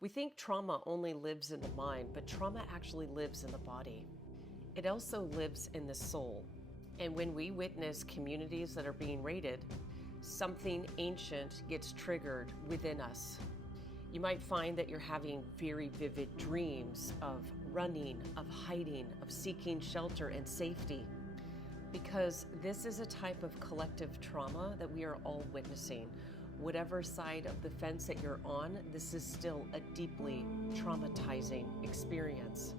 We think trauma only lives in the mind, but trauma actually lives in the body. It also lives in the soul. And when we witness communities that are being raided, something ancient gets triggered within us. You might find that you're having very vivid dreams of running, of hiding, of seeking shelter and safety, because this is a type of collective trauma that we are all witnessing. Whatever side of the fence that you're on, this is still a deeply traumatizing experience.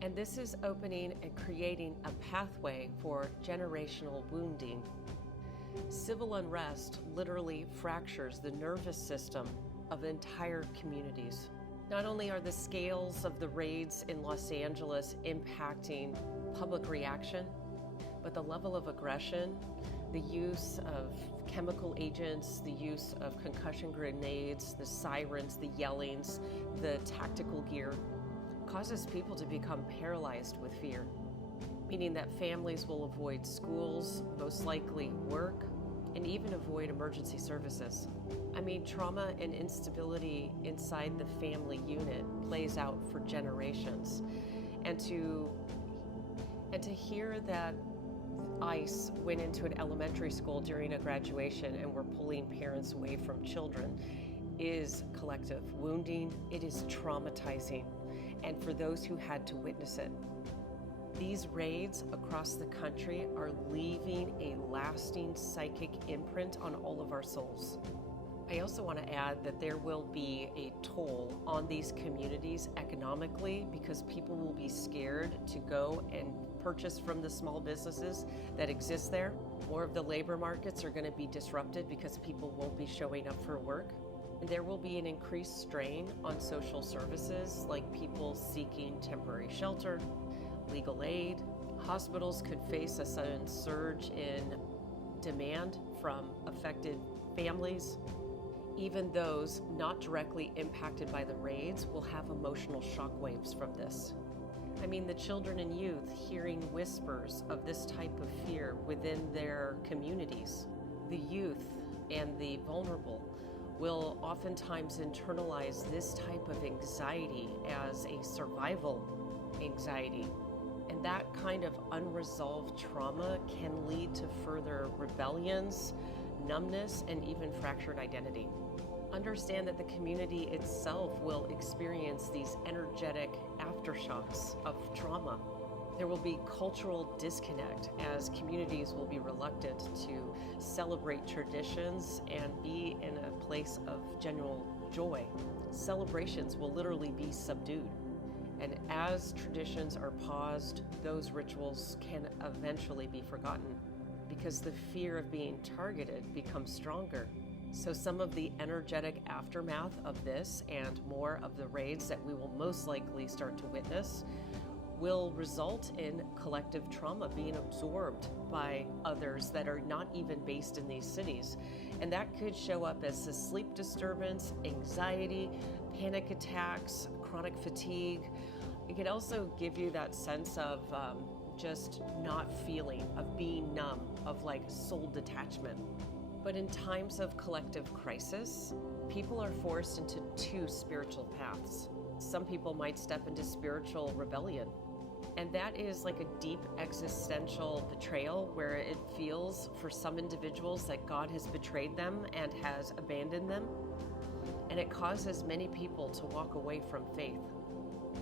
And this is opening and creating a pathway for generational wounding. Civil unrest literally fractures the nervous system of entire communities. Not only are the scales of the raids in Los Angeles impacting public reaction, but the level of aggression, the use of chemical agents, the use of concussion grenades, the sirens, the yellings, the tactical gear, causes people to become paralyzed with fear, meaning that families will avoid schools, most likely work, and even avoid emergency services. I mean, trauma and instability inside the family unit plays out for generations. And to hear that ICE went into an elementary school during a graduation and were pulling parents away from children is collective wounding. It is traumatizing. And for those who had to witness it, these raids across the country are leaving a lasting psychic imprint on all of our souls. I also want to add that there will be a toll on these communities economically, because people will be scared to go and purchase from the small businesses that exist there. More of the labor markets are going to be disrupted because people won't be showing up for work. And there will be an increased strain on social services, like people seeking temporary shelter, legal aid. Hospitals could face a sudden surge in demand from affected families. Even those not directly impacted by the raids will have emotional shockwaves from this. I mean, the children and youth hearing whispers of this type of fear within their communities. The youth and the vulnerable will oftentimes internalize this type of anxiety as a survival anxiety. And that kind of unresolved trauma can lead to further rebellions, numbness, and even fractured identity. Understand that the community itself will experience these energetic aftershocks of trauma. There will be cultural disconnect, as communities will be reluctant to celebrate traditions and be in a place of genuine joy. Celebrations will literally be subdued. And as traditions are paused, those rituals can eventually be forgotten, because the fear of being targeted becomes stronger. So some of the energetic aftermath of this and more of the raids that we will most likely start to witness will result in collective trauma being absorbed by others that are not even based in these cities. And that could show up as a sleep disturbance, anxiety, panic attacks, chronic fatigue. It could also give you that sense of just not feeling, of being numb, of like soul detachment. But in times of collective crisis, people are forced into two spiritual paths. Some people might step into spiritual rebellion. And that is like a deep existential betrayal, where it feels for some individuals that God has betrayed them and has abandoned them. And it causes many people to walk away from faith.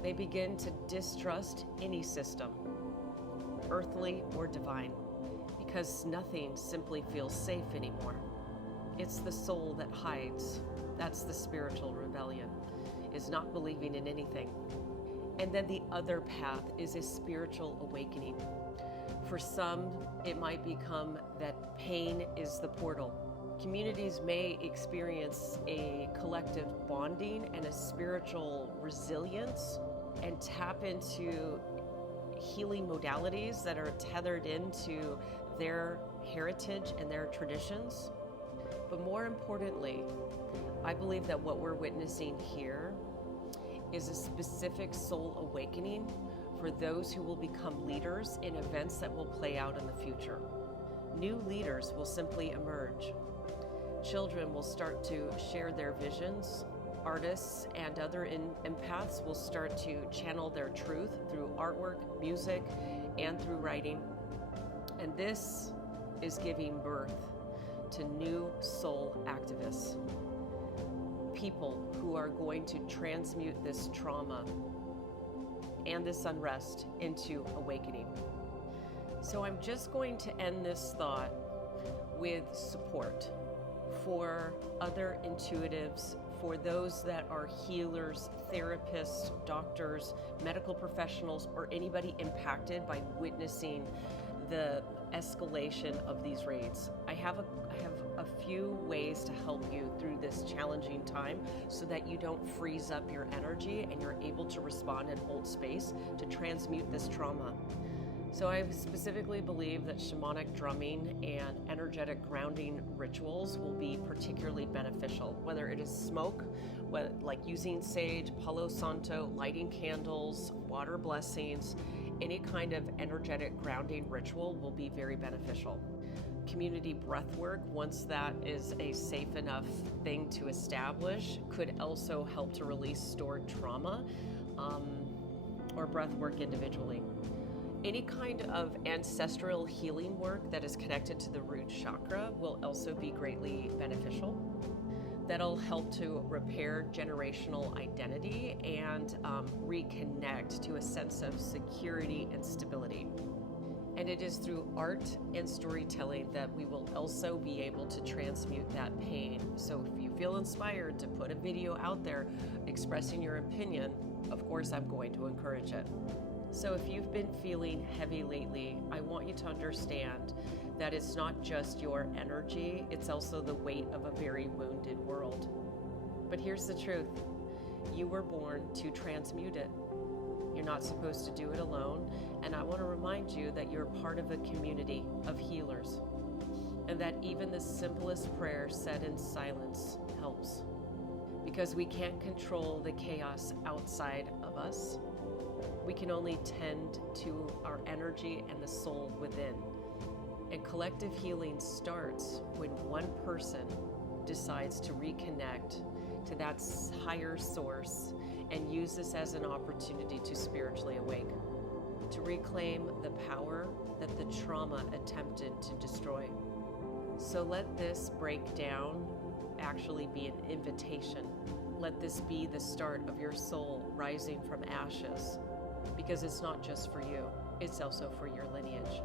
They begin to distrust any system, earthly or divine, because nothing simply feels safe anymore. It's the soul that hides. That's the spiritual rebellion, is not believing in anything. And then the other path is a spiritual awakening. For some, it might become that pain is the portal. Communities may experience a collective bonding and a spiritual resilience and tap into healing modalities that are tethered into their heritage and their traditions. But more importantly, I believe that what we're witnessing here is a specific soul awakening for those who will become leaders in events that will play out in the future. New leaders will simply emerge. Children will start to share their visions. artists and other empaths will start to channel their truth through artwork, music, and through writing. And this is giving birth to new soul activists, people who are going to transmute this trauma and this unrest into awakening. So I'm just going to end this thought with support for other intuitives, for those that are healers, therapists, doctors, medical professionals, or anybody impacted by witnessing the escalation of these raids. I have a few ways to help you through this challenging time so that you don't freeze up your energy and you're able to respond and hold space to transmute this trauma. So I specifically believe that shamanic drumming and energetic grounding rituals will be particularly beneficial, whether it is smoke, like using sage, palo santo, lighting candles, water blessings, any kind of energetic grounding ritual will be very beneficial. Community breath work, once that is a safe enough thing to establish, could also help to release stored trauma, or breath work individually. Any kind of ancestral healing work that is connected to the root chakra will also be greatly beneficial. That'll help to repair generational identity and reconnect to a sense of security and stability. And it is through art and storytelling that we will also be able to transmute that pain. So if you feel inspired to put a video out there expressing your opinion, of course I'm going to encourage it. So if you've been feeling heavy lately, I want you to understand that it's not just your energy, it's also the weight of a very wounded world. But here's the truth. You were born to transmute it. You're not supposed to do it alone, and I want to remind you that you're part of a community of healers, and that even the simplest prayer said in silence helps, because we can't control the chaos outside of us. We can only tend to our energy and the soul within. And collective healing starts when one person decides to reconnect to that higher source and use this as an opportunity to spiritually awake, to reclaim the power that the trauma attempted to destroy. So let this breakdown actually be an invitation. Let this be the start of your soul rising from ashes, because it's not just for you, it's also for your lineage.